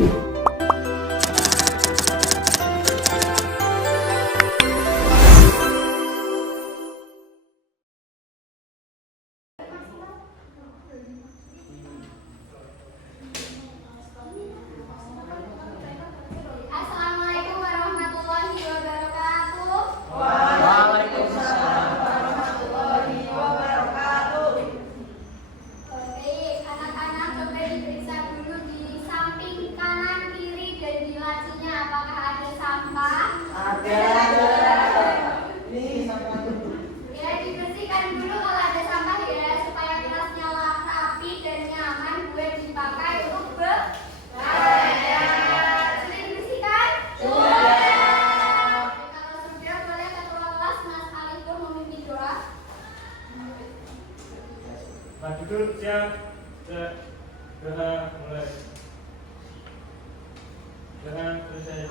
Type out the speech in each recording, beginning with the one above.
Assalamualaikum warahmatullahi wabarakatuh. Waalaikumsalam warahmatullahi wabarakatuh. Baik, anak-anak coba diperiksa dulu di samping kanan, kiri, dan di lacinya apakah ada sampah? Ada. Ini sampah. Ya, dibersihkan dulu kalau ada sampah ya, supaya kelasnya rapi dan nyaman buat dipakai untuk belajar. Sudah dibersihkan? Sudah. Kalau sudah, boleh ketua kelas Mas Alif memimpin doa. Nah, duduk siap. Doa mulai. Jangan selesai.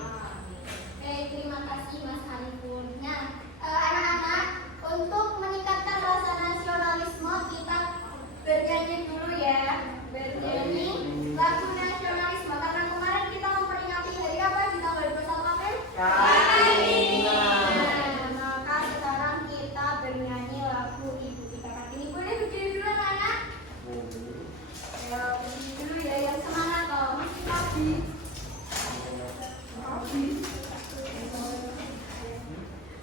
Terima kasih Mas Alifun. Nah, anak-anak, untuk meningkatkan rasa nasionalisme kita bernyanyi dulu ya. Bernyanyi lagu nasionalisme. Karena kemarin kita memperingati hari apa di tanggal 21 April? Nah, maka sekarang kita bernyanyi lagu Ibu Kita Kartini. Boleh berdiri dulu anak-anak? Ya, berdiri dulu ya. Yang semangat loh. Masih pagi.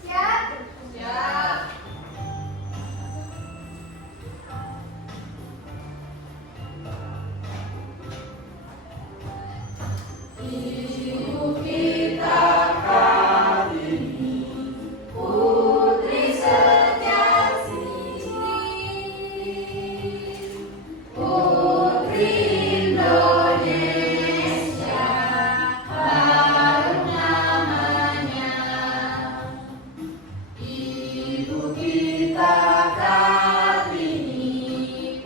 Siap? Siap. Ibu kita Kartini, putri sejati, putri Indonesia, harum namanya. Ibu kita Kartini,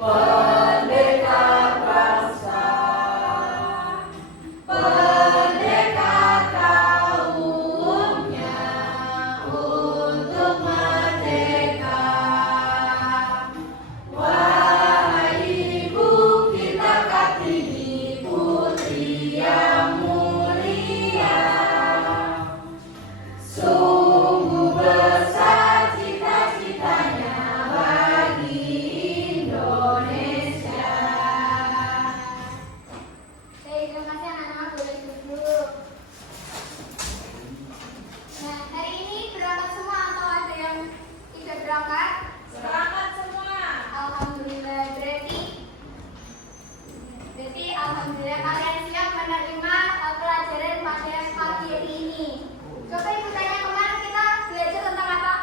pendekar bangsa, pendekar kaumnya untuk merdeka. Wahai Ibu kita Kartini, putri yang mulia, sungguh besar cita-citanya bagi Indonesia. Terima kasih anak-anak, boleh duduk. Nah, hari ini berangkat semua atau ada yang tidak berangkat? Selamat semua. Alhamdulillah, berarti alhamdulillah kalian siap menerima pelajaran pada pagi hari ini. Coba ibu tanya, kemarin kita belajar tentang apa?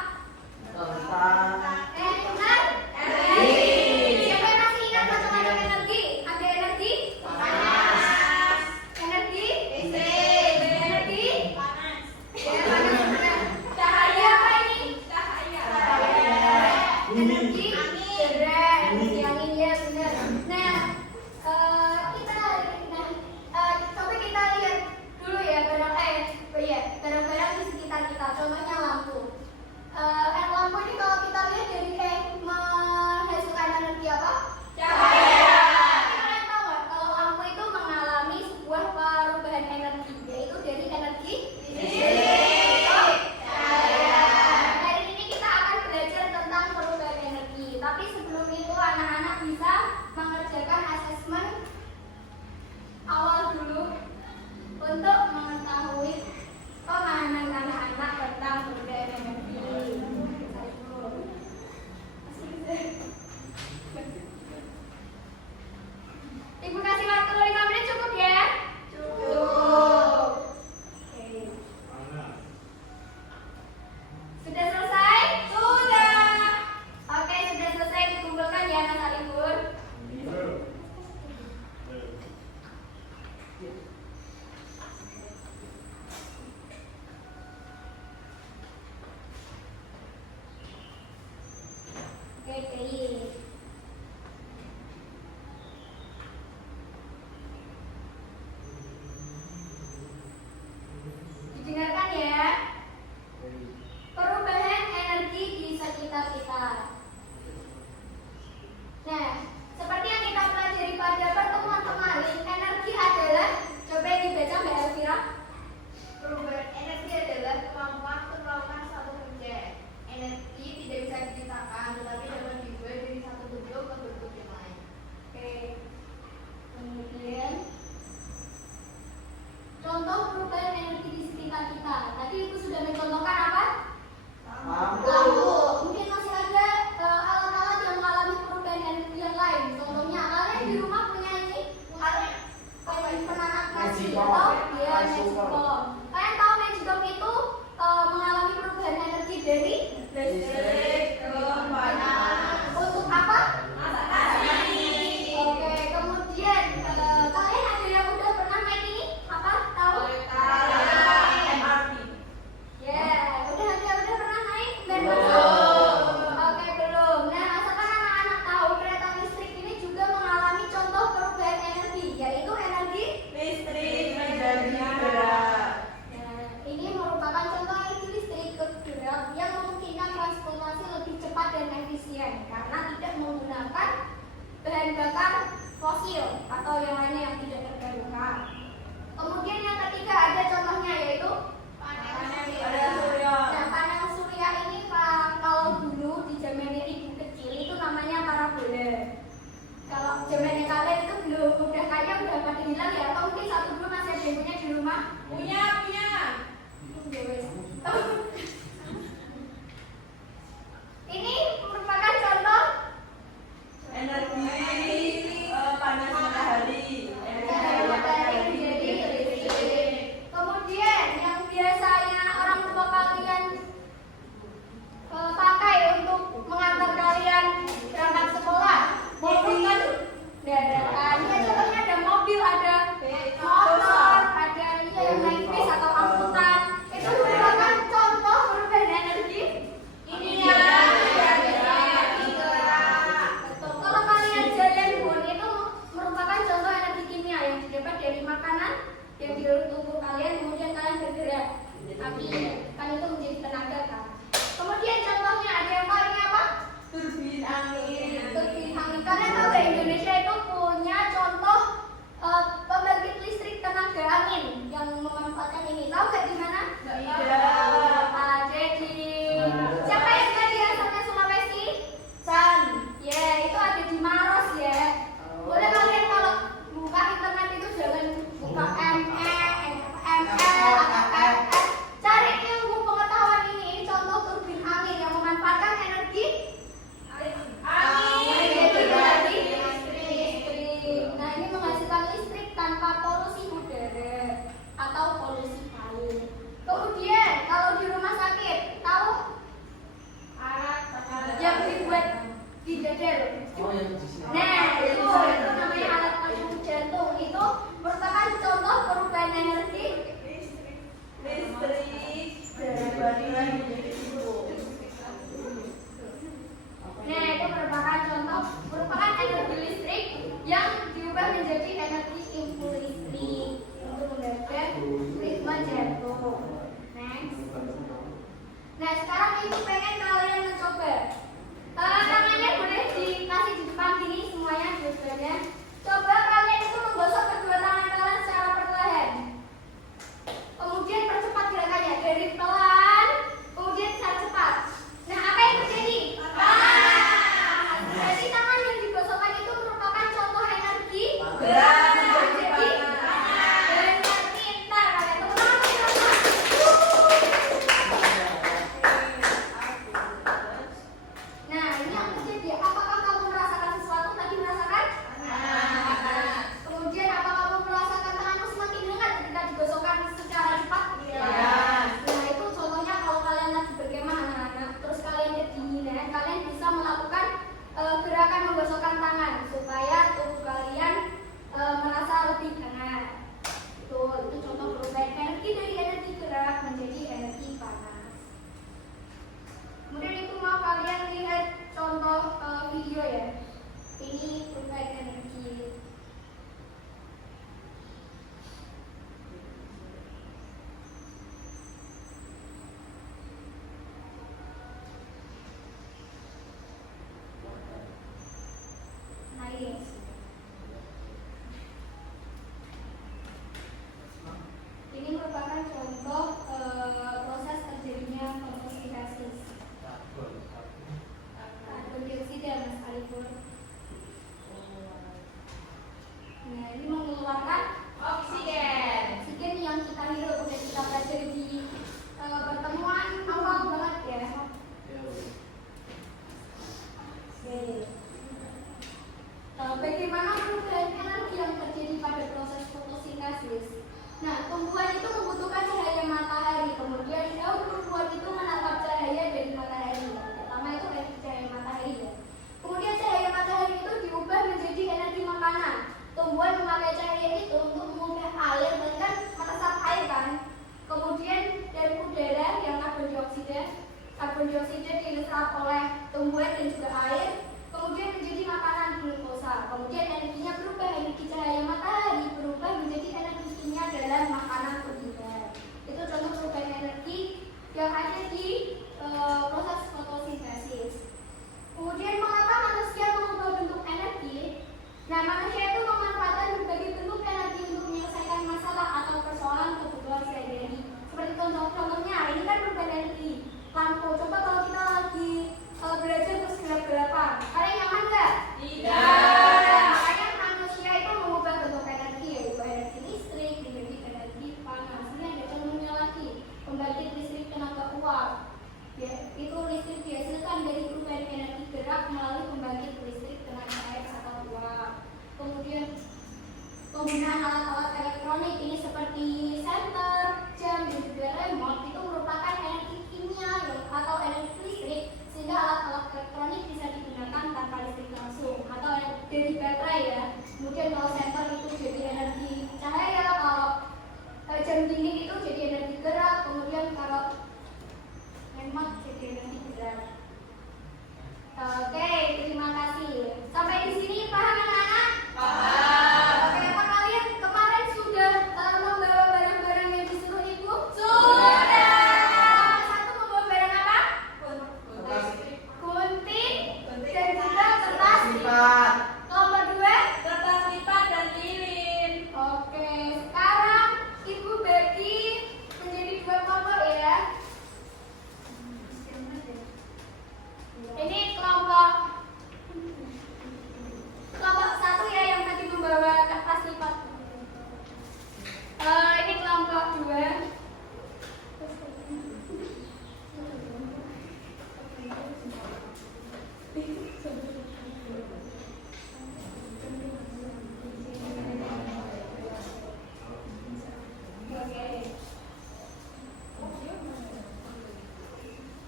Benar? Siapa yang masih ingat macam-macam energi? Ada energi? Panas. Energi? Listrik. Energi? Panas. Ya, panas benar. Cahaya apa ini? Cahaya. Energi? Angin. Benar. Energi angin ya benar. Nah, coba kita atau yang lainnya yang tidak terbarukan. Kemudian yang ketiga ada contohnya yaitu Panel surya. Nah, panel surya ini kalau dulu di zaman ibu kecil itu namanya parabola. Kalau zaman kalian itu belum udah kaya udah pada hilang ya, atau mungkin satu dulu masih ada yang punya di rumah? Punya. Ya wes. Ini merupakan contoh Energi panas matahari. jadi listrik. Kemudian yang biasanya orang tua kalian pakai untuk mengantar kalian berangkat sekolah, itu kan dadakan. Ya contohnya ada mobil, ada motor, ada yang naik bis atau angkutan. Itu merupakan contoh perubahan energi. Ini ya. Betul. Kalau kalian jalan pun itu merupakan contoh energi kimia yang didapat dari makanan yang di tubuh kalian, kemudian kalian bergerak. Tapi kan itu menjadi tenaga kan. Kemudian contohnya ada yang paling apa? Turbin angin. Turbin angin. Kalian tahu nggak Indonesia itu punya contoh pembangkit listrik tenaga angin yang memanfaatkan ini. Tahu nggak di mana? Ada di siapa yang tadi asalnya Sulawesi? San. Ya, itu ada di Maros ya. Boleh kalian kalau buka internet itu jangan buka ML atau FF. Cari ilmu pengetahuan ini contoh turbin angin yang memanfaatkan energi dari listrik. Nah, ini menghasilkan listrik tanpa polusi udara atau polusi air. Kemudian kalau di rumah sakit, tahu yang dibuat di dada loh. Nah, itu namanya alat pelindung jantung. Itu merupakan contoh perubahan energi Listrik dari baterai menjadi hidro. Nah, itu merupakan energi listrik yang diubah menjadi energi impul listrik untuk menjaga ritme jantung. Next. Nah, sekarang ibu pengen kalian mencoba. Tangannya boleh dikasih di depan gini semuanya dua-duanya. Coba kalian itu menggosok kedua tangan kalian secara perlahan. Kemudian percepat gerakannya dari pelan, kemudian secara cepat. Nah, apa yang terjadi? Jadi tangan yang digosokkan itu merupakan contoh energi Gerak jadi benar pintar kalian. Tepuk tangan teman-teman. Nah, ini yang terjadi. Apakah kamu merasakan sesuatu? Tadi merasakan? Kemudian apa kamu merasakan tanganmu semakin hangat ketika digosokkan secara cepat? Nah, itu contohnya kalau kalian lagi berkemah anak-anak, terus kalian kedinginan, kalian bisa melakukan gerakan menggosokkan tangan supaya tubuh kalian merasa lebih hangat. Itu contoh perubahan energi dari energi gerak menjadi energi panas. Kemudian itu mau kalian lihat contoh video ya. Ini perubahan energi. Nice. Ini merupakan contoh proses terjadinya fotosintesis. Karbon dioksida Mas Arifur. Nah, ini mengeluarkan oksigen yang kita hirup, udah kita pelajari di pertemuan awal banget ya. Oke. Bagaimana perubahan energi yang terjadi pada proses fotosintesis? Nah, tumbuhan itu membutuhkan cahaya matahari, kemudian daun-tumbuhan itu menangkap cahaya dari matahari. Pertama itu energi cahaya matahari ya. Kemudian cahaya matahari itu diubah menjadi energi makanan. Tumbuhan memakai cahaya itu untuk mengubah air, bahkan meresap air kan. Kemudian dari udara yang karbon dioksida diserap oleh tumbuhan dan juga air, kemudian menjadi makanan glukosa. Kemudian energinya berubah, energi cahaya matahari berubah menjadi energi kimia dalam makanan tumbuhan. Itu contoh perubahan energi yang ada di proses fotosintesis. Kemudian mengapa manusia mengubah bentuk energi? Nah, manusia itu memanfaatkan penggunaan alat-alat elektronik ini seperti senter, jam, dan juga remote itu merupakan energi kimia atau energi listrik, sehingga alat-alat elektronik bisa digunakan tanpa listrik langsung atau dari baterai ya. Kemudian kalau senter itu jadi energi cahaya, kalau jam dinding itu jadi energi gerak, kemudian kalau remote jadi energi gerak. Oke, terima kasih. Sampai di sini paham anak-anak? Paham. Oke, apa kalian kemarin sudah membawa barang-barang yang disuruh ibu? Sudah. Nomor satu membawa barang apa? Gunting dan juga kertas Lipat. Nomor dua? Kertas lipat dan lilin. Oke, sekarang ibu bagi menjadi dua kelompok ya. Ini kelompok satu ya yang tadi membawa kertas lipat. Ini kelompok dua.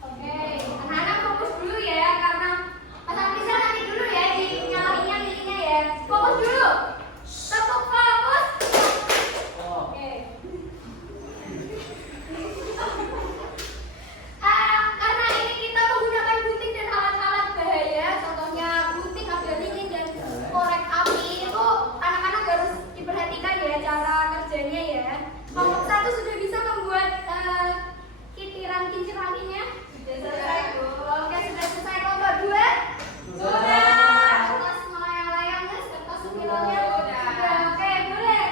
Oke, anak-anak fokus dulu ya, karena Mas Afrizal nanti dulu ya dinyalainnya lilinnya ya. Fokus dulu. Tepuk fokus. Oke. Karena ini kita menggunakan gunting dan alat-alat bahaya, contohnya gunting, ada lilin dan korek api, itu anak-anak harus diperhatikan ya cara kerjanya ya. Kelompok satu sudah bisa membuat kitiran kincir anginnya. Sudah selesai, Bu. Oke, sudah selesai. Kelompok dua? Sudah. Kertas melayang-layang, guys. Kertas spiralnya Sudah. Oke, boleh.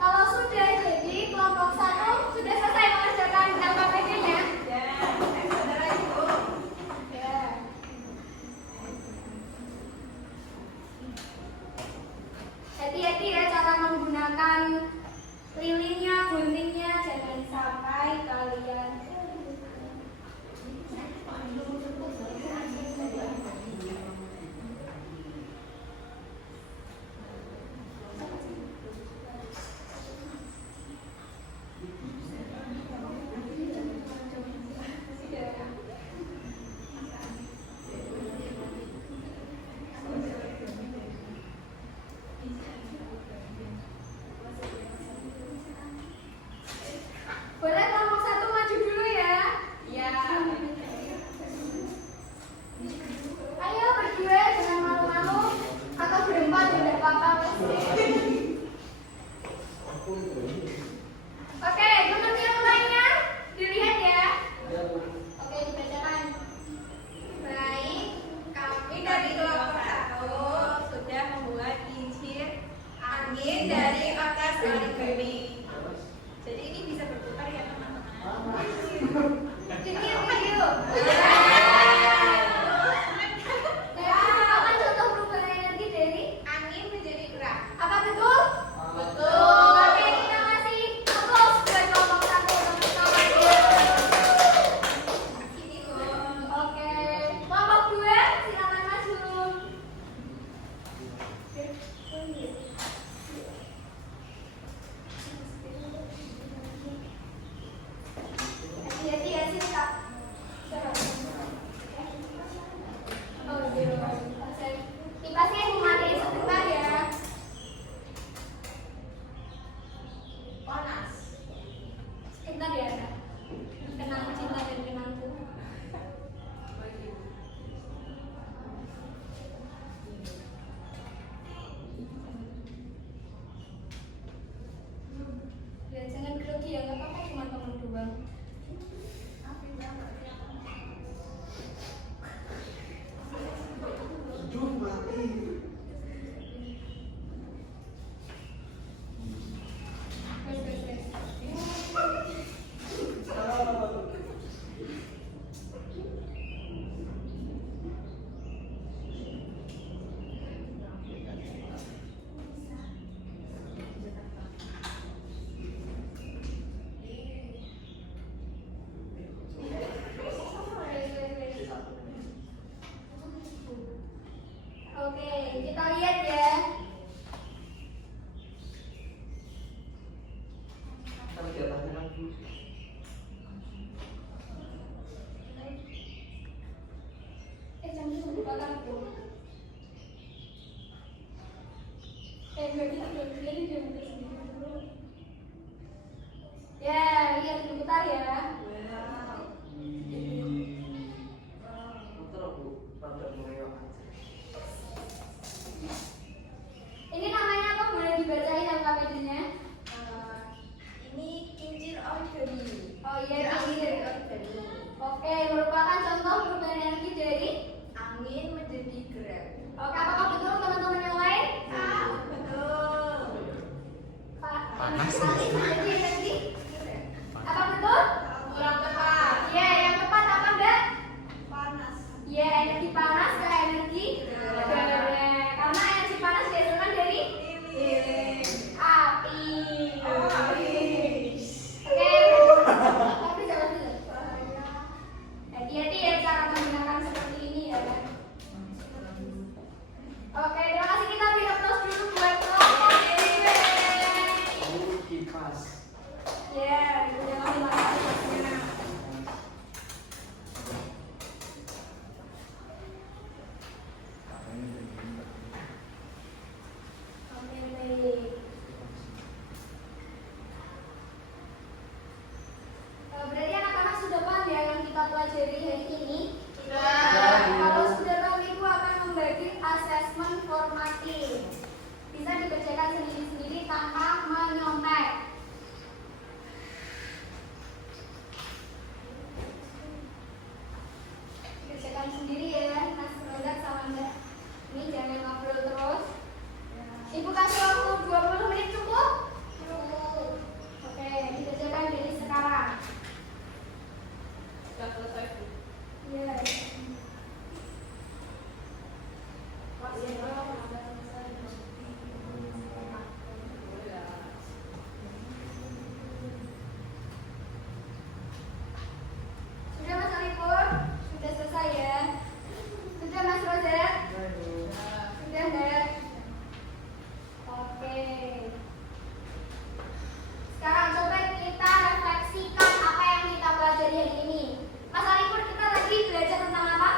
Kalau sudah, jadi kelompok satu sudah selesai mengerjakan gambar bagiannya. Ya, saudara Ibu. Ya. Hati-hati ya cara menggunakan lilinnya, guntingnya, jangan sampai kalian boleh kelompok satu maju dulu ya. Ya. Ayo berdua jangan malu-malu atau berempat tidak apa-apa. Oke, untuk yang lainnya dilihat ya. Oke, dibacakan. Baik, Kami dari kelompok 1 sudah membuat kincir angin dari kertas origami. Jadi ini bisa berputar ya teman-teman. jadi video. Apa contoh perubahan energi dari Angin menjadi gerak. apa betul? Betul. Oke, kita kasih applause buat kelompok satu. Sini, Bu. Oke, kelompok dua silakan maju. Hati-hati ya sih kak. Oh iya, kipasnya dimatiin sebentar ya. Panas. Sebentar ya kak. Kenang cinta dan kenangku. Ya jangan grogi ya, nggak apa-apa cuma teman doang. Wes, wes, wes. Jangan lupa kartu. Berarti ada ini jangan dulu. Ya, lihat diputar ya. Ini namanya apa? Boleh dibacain KPD-nya? Ini kincir organik. Oh iya, Kincir ini. organik. Oke, merupakan contoh perubahan energi dari. Angin menjadi gerak. Oke, apakah betul teman-teman yang lain? Betul. Pak, Panas. angin menjadi energi. Apa betul? Kurang tepat. Ya, yang tepat apa enggak? Panas. Ya, energi panas ke energi gerak. Karena energi panas dihasilkan dari Lilin. api. Api. Oke, tapi jangan dulu. Hati-hati ya cara menggunakan seperti ini ya. Oke, terima kasih, kita beri applause dulu buat kelompok gue. Kipas. Ya, terima kasih. Oke, baik. Berarti anak-anak sudah paham ya yang kita pelajari hari ini? Sudah. Kalau sudah tahu, Ibu akan membagi asesmen formatif. Bisa dikerjakan sendiri-sendiri tanpa menyontek. Dikerjakan sendiri ya, Mas Rodat sama Mbak. Ini jangan ngobrol terus. Ibu kasih waktu 20 menit cukup? Cukup. Oke, dikerjakan dari sekarang. Sudah selesai, Bu. Iya. Sudah Mas Alipur? Sudah selesai ya? Sudah Mas Rozak? Sudah enggak? Oke. Sekarang coba kita refleksikan apa yang kita pelajari hari ini. Mas Alipur, kita tadi belajar tentang apa?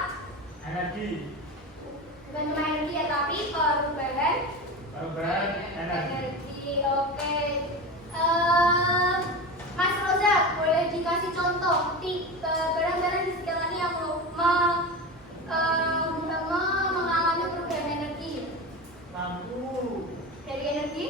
Energi. Bukan cuma energi ya, tapi perubahan Energi. energi. Oke. Mas Rozak, boleh dikasih contoh barang-barang di sekitarnya yang mengalami perubahan energi. Lampu. Dari energi?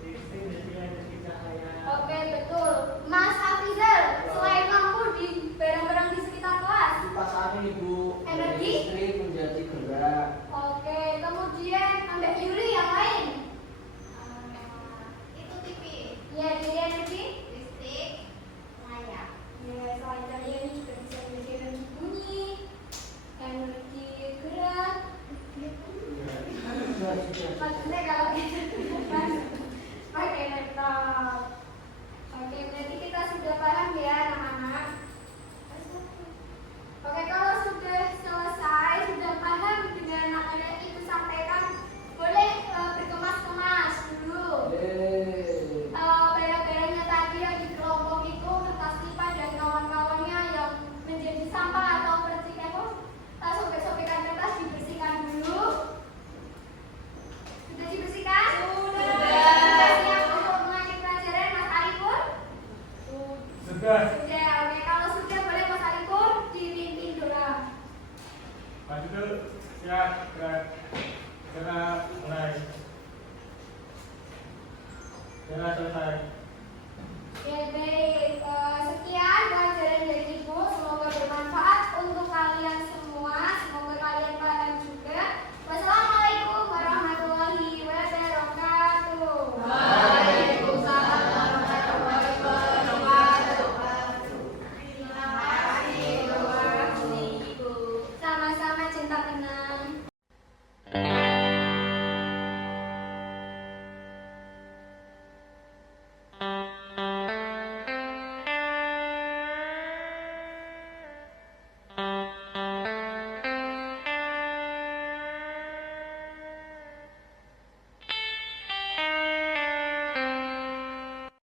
Listrik, energi cahaya. Oke, betul. Mas Afrizal, selain lampu di barang-barang di sekitar kelas. Kipas angin, Ibu. Energi? Listrik menjadi gerak. Oke, kemudian Mbak Yuli yang lain. Itu TV. Ya, dari energi? Listrik. Layar. Ya, selain dari ini juga bisa menjadi energi bunyi, energi gerak. Maksudnya kalau gitu kan pakai laptop. Oke, berarti kita sudah paham ya anak-anak. Oke, kalau sudah selesai, sudah paham dengan materi yang Ibu sampaikan, boleh berkemas-kemas dulu. Barang-barangnya tadi yang di kelompok itu, kertas lipa dan kawan-kawannya yang menjadi sampah atau sobek-sobekan kertas dibersihkan dulu. Sudah dibersihkan? Sudah. Sudah siap untuk melanjut pelajaran Mas Alipur? Sudah. Sudah. Oke, kalau sudah boleh Mas Alipur dipimpin doa. Maju dulu. Siap. Gerak. Gerak. Mulai. Gerak selesai. Oke, baik.